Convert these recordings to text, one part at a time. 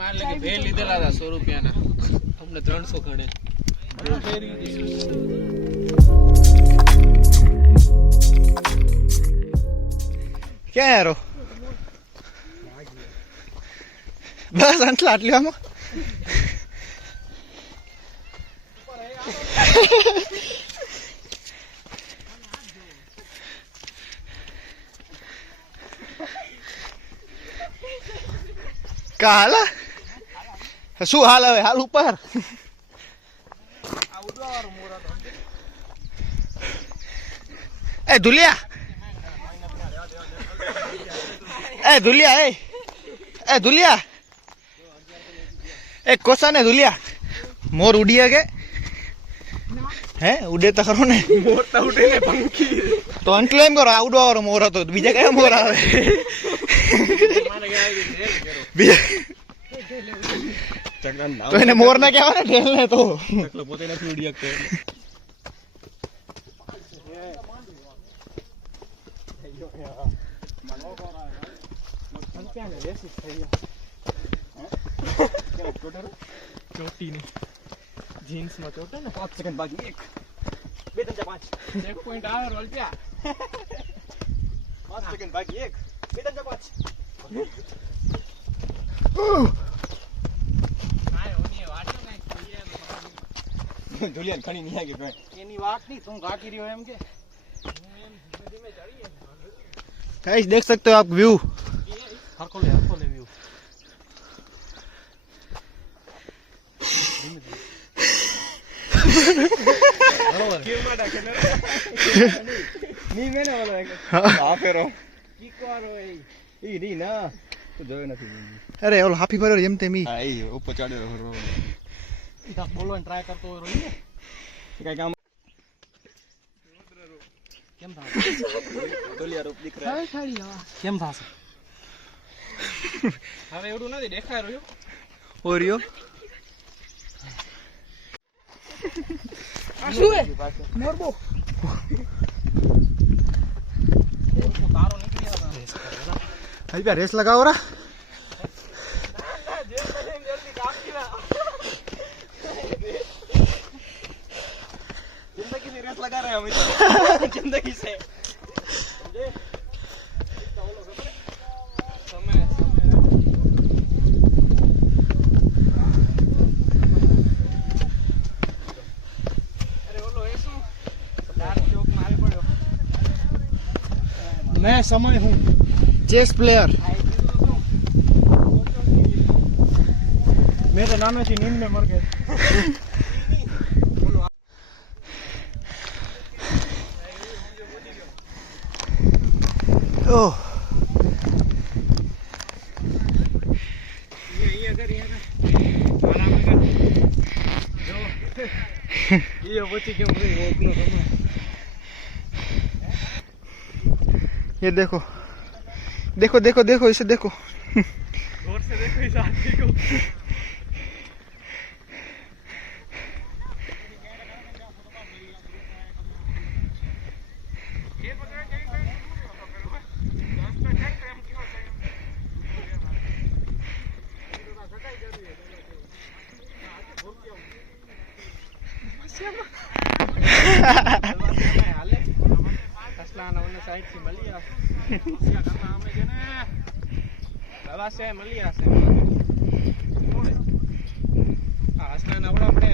માર લગી ભેળ લીધેલા હતા 100 રૂપિયાના, અમને 300 ગણે. ક્યાં યારો બસ આટલી આમાં કા હાલ શું હાલ હવે હાલ ઉપર એ ધુલિયા એ ધુલિયા એ ધુલિયા એ કોસા ને ધુલિયા મોર ઉડીએ કે હે ઉડે તો ખરો ને મોર તો ઉડે ને પંખી તો અંટલો એમ કરો આ ઉડવા વાળો મોર હતો બીજા કયા મોર આવે તો એને મોર ના કહેવાય ને ઢેલ ને તો પોતે નથી ઉડી શકતો. ચોટી ની જીન્સ માં ચોટે ને 5 સેકન્ડ બાકી 1 2 3 4 5 1 પોઈન્ટ આવે રોલ પ્યા 5 સેકન્ડ બાકી 1 2 3 4 5 ધુલિયાન ખણી નહીં આવી ગઈ એની વાત નહીં તું ગાકી રહ્યો એમ કે ધીમે ચડીએ गाइस देख सकते हो आप व्यू हरको ले व्यू बरोबर नहीं मैंने बोला हां फेरो कीको रो ई नहीं ना तो જોયો નથી. अरे ઓલો હાફી ભર્યો એમ તેમી હા એ ઉપર ચડ્યો રો ઈ તો બોલવાનું ટ્રાય કરતો હોય રોઈ ને કઈ કામ કેમ થાય ડોલિયા રૂપ દીકરા હવે ખાડી જવા કેમ થાશે હવે એવડું નથી દેખાય રહ્યું ઓરિયો આ શું હે મોરબો તારો નીકળી આવ્યો अभी रेस लगाओ रहा जिंदगी से रेस लगा रहे हैं हम जिंदगी से मैं समय हूँ चेस प्लेयर मेरे नाम से नींद में मर गए ओह ये बच्चे क्यों अपना समय ये देखो देखो देखो देखो इसे देखो गौर से देखो इस आदमी को साइड से मलिया हमें जो ना दवा से मलिया से आसना नवड़ा पड़े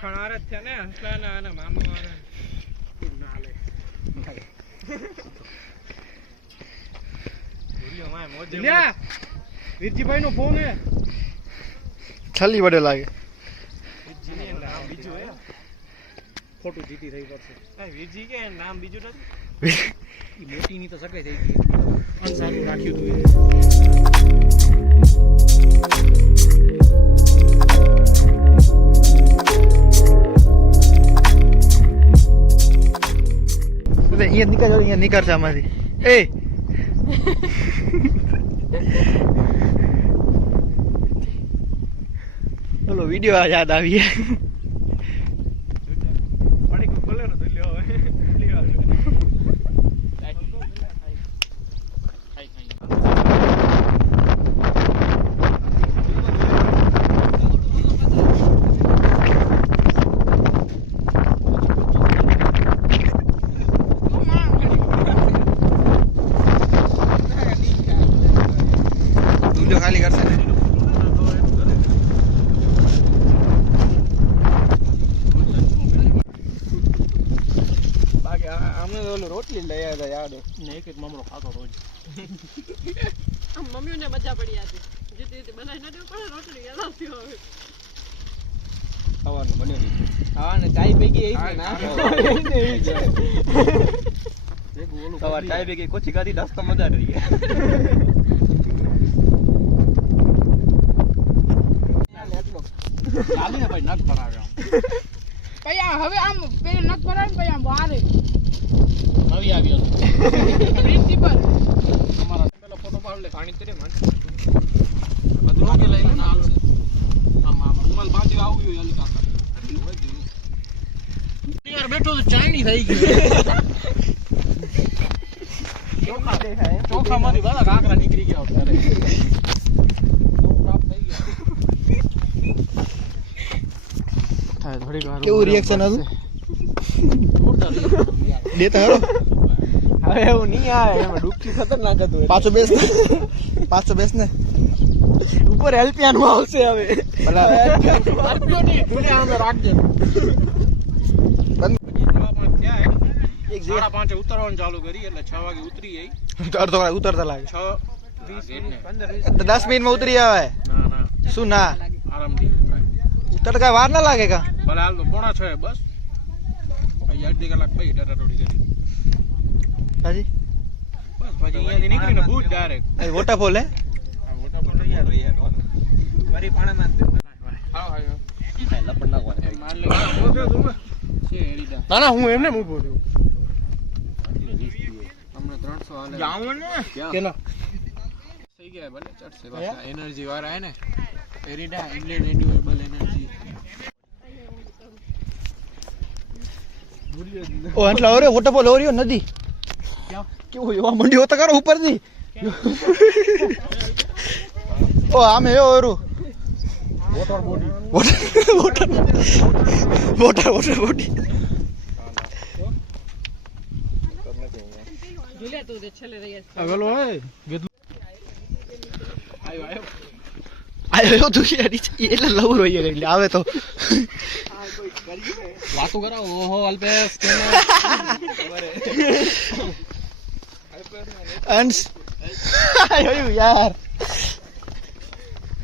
खणारे थे ने हसला ना मामा वाले नाले बोलियो माय मोज लिया वीरजी भाई नो फोन है छली बड़े लागे वीरजी ने नाम बीजू है फोटो जीती रही पर से वीरजी के नाम बीजू નથી ઈ મોટી ની તો સકે થઈ ગઈ અનસારું રાખ્યું તું ये निकल जाओ ये निकल जा हमारी ए चलो वीडियो याद आ गई है દૂજો ખાલી કરશે ને બાકી અમે તો ઓલું રોટલી લઈ આવ્યા હતા યાદ ને એક મમરો ખાતો રોજ મમ્મીઓને મજા પડી હતી જે રીતે બનાવી નથી પડે રોટલી યાદ આવતી હવે ખાવાનું બની દીધું હા ને ચાય ભેગી એ જ ના સવાર ચાય ભેગી કોચી ખાધી નાસ્તો મજા કરી ચાલી ને ભાઈ નખ ભરાવ્યો પૈયા હવે આમ પેલી નથ ભરાય ને પૈયા વારે નવી આવ્યો પ્રિન્સિપલ અમારા પેલો ફોટો પાડ લે પાણી તરે માં બધું કે લઈ લે ને હાલશે આમાં રૂમાલ બાજુ આવ્યું યાલી કાકા યાર બેઠો તો ચાઈની થઈ ગઈ ચોખામાંથી બધા કાકરા નીકળી ગયા અત્યારે કેવું રિએક્શન હતું દેતા હરો હવે એવું નહીં આવે એમાં ડૂબકી ખતરનાક હતું પાછો બેસ ને ઉપર એલપિયા નું આવશે હવે રાખજે એક 5:30 ઉતરવાનું ચાલુ કરી એટલે 6 વાગે ઉતરી ગઈ ઉતરતા લાગે 6:20 15 10 મિનિટમાં ઉતરી આવે ના શું ના આરામથી ઉતરાય ઉતરતા કઈ વાર ના લાગે કા ભલે હાલ તો 5:45 બસ પછી અડધી કલાક પછી ટરાટોડી કરી હાજી બસ પછી અહીંયાથી નીકળીને ભૂજ ડાયરેક્ટ વોટરફોલ હે વોટરફોલ તૈયાર વરી પાણા માં દે હા લપડ નાખવા માર લે છે એડીડા ના હું એમને ઊભો રહ્યો અમને 300 હાલે જાવ ને કેનો થઈ ગયા ભલે ચડશે પાછા એનર્જી વાળા હે ને એરીડા ઇન્ડિયન રિન્યુએબલ એનર્જી ઓ એટલે ઓરે વોટરફોલ ઓરિયો નદી કેવું એવા મંડી હોતા કરો ઉપરથી ઓ આમે એવો ઓરું વોટર બોડી વોટર બોડી જોલે તું તે છેલે રહી છે આગળ હોય ગેદું આયો આયો તું એટલે લવ રોઈએ એટલે આવે તો વાતો કરાવો ઓહો અલ્પેશ કેનો અંશ આયો યાર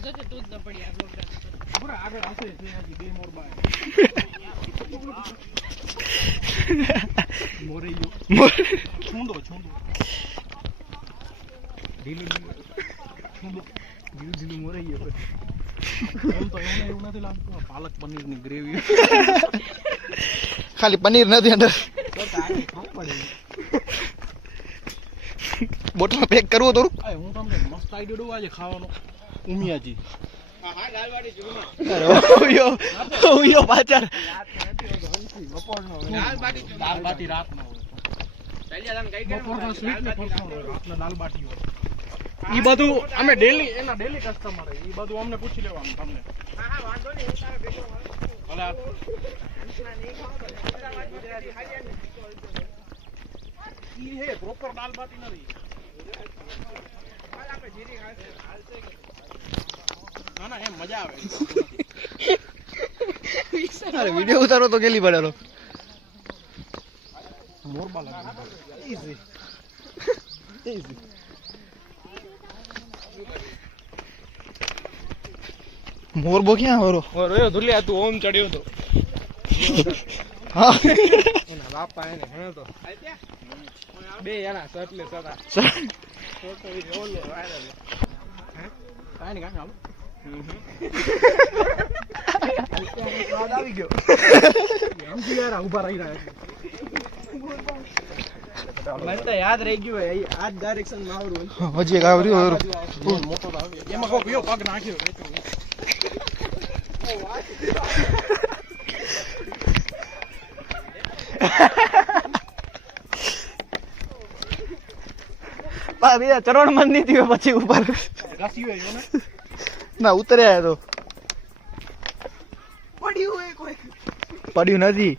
જો તું જ ન પડી આ લોકડા પૂરા આગળ હશે છે હજી બે મોર બાય મોરૈયો છુંદો ઢીલું મોરૈયો એમ તો એવું નથી લાગતું પાલક પનીરની ગ્રેવી ખાલી પનીર નથી અંદર બોટલમાં પેક કરવું થોડું હું તમને મસ્ત આઈડિયા દઉં આજે ખાવાનો ઉમિયાજી ઉયો પાછળ દાલ બાટી રાતનો બપોરના સ્વીટ ને ફરસાણ રાતના દાલ બાટી હોય ઈ બધું અમે ડેલી એના ડેલી કસ્ટમર ઈ બધું અમને પૂછી લેવાનું તમને વાંધો નહીં ભલે ઈ હે પ્રોપર દાલ બાટી નથી ના એમ મજા આવે અરે વિડિયો ઉતારો તો કેલી પડેલો મોરબા લાગે ઈઝી મોરબો ક્યાં હોરો રોયો ધુલિયા તું ઓમ ચડ્યો તો હા એના બાપા એને હે તો બે એના સટલે સડા ફોટો ઈ ઓલો વાયરલ હે કાઈ ને હાલો સ્વાદ આવી ગયો એમ કે યાર ઊભા રહી રહ્યા મને તો યાદ રહી ગયું આ ડાયરેક્શન માં આવરું હજી એક આવ્યું મોટો આવ્યો એમાં કોક યો પગ નાખ્યો બીજા ચરણ માં નીતિ પછી ઉપર ઘાસી હોય ને ના ઉતર્યા તો પડ્યું હોય કોઈ પડ્યું નથી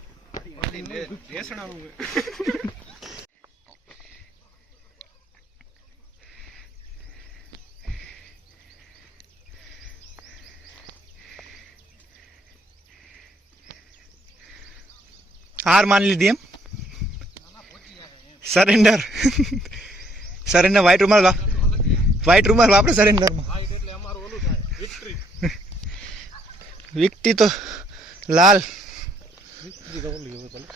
રેસણાનું હોય હાર માની લીધી એમ સરેન્ડર સરેન્ડર વ્હાઈટ રૂમાલ વાપરે સરેન્ડરમાં એટલે અમારું ઓલું થાય વિક્ટરી વિકટી તો લાલ વિક્ટરી તો ઓલી હોય ભલે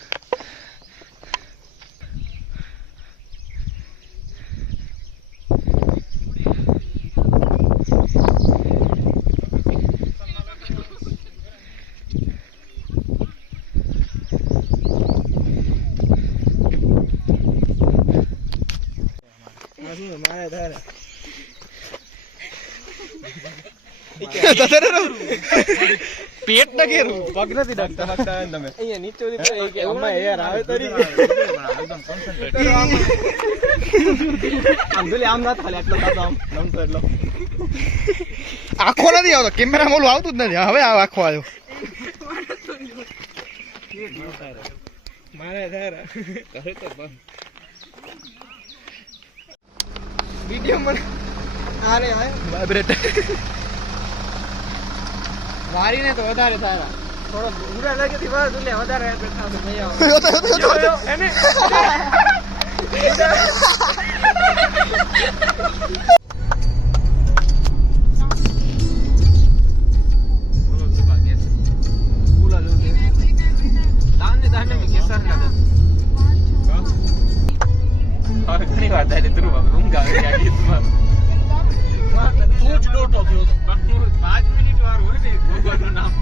પેટ ન ઘેરું પગ નથી ડાકતા તમે અહીંયા નીચે ઉધી કે અમાય યાર આવે તરી એકદમ કોન્સન્ટ્રેટ આમ ભલે આમ ના થાલે આટલો દાદા આમ નમતો એટલો આખો નથી આવતો કેમેરામાં ઓલું આવતું જ નથી હવે આખો આવ્યો મારે ધારા કરે તો બંધ વિડિયો મને આરે આય વાઇબ્રેટ વારીને તો વધારે સારા થોડો ઉડા લાગે થી વાર એટલે વધારે બેઠા થઈ આવો એને બોલો તો બાકી છે બોલા લો દાને મે કેસર ના હા ઘણી વાત આલે તું ઊંઘ આવે ગાડી તું તું જ ડોટો થયો તો 5 મિનિટ વાર હોય ને ભગવાનનું નામ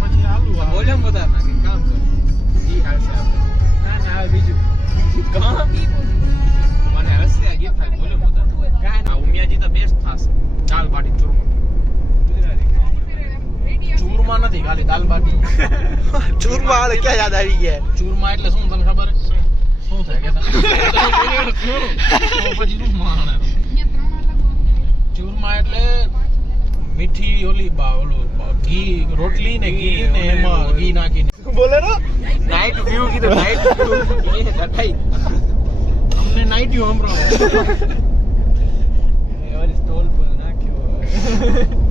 પછી આલુ વોલ્યુમ વધારે નાખી કામ કર ઈ હાલ છે ના ના બીજું કામ મને હસતે આ ગીત થાય વોલ્યુમ વધારે કાઈ ના ઉમિયાજી તો બેસ્ટ થાશે દાલ બાટી ચૂરમા નથી ખાલી દાલ બાટી ચૂરમા વાળે ક્યાં યાદ આવી ગયા ચૂરમા એટલે શું તને ખબર શું થાય કે પછી શું માણે ચૂરમા એટલે મીઠી ઓલી ઓલું ઘી રોટલી ને ઘી ને એમાં ઘી નાખીને બોલે રો નાઈટ વ્યૂ કીધું નાઈટ વ્યૂ એ દઠાઈ અમને નાઈટ વ્યૂ હમણાં સ્ટોલ પર નાખ્યો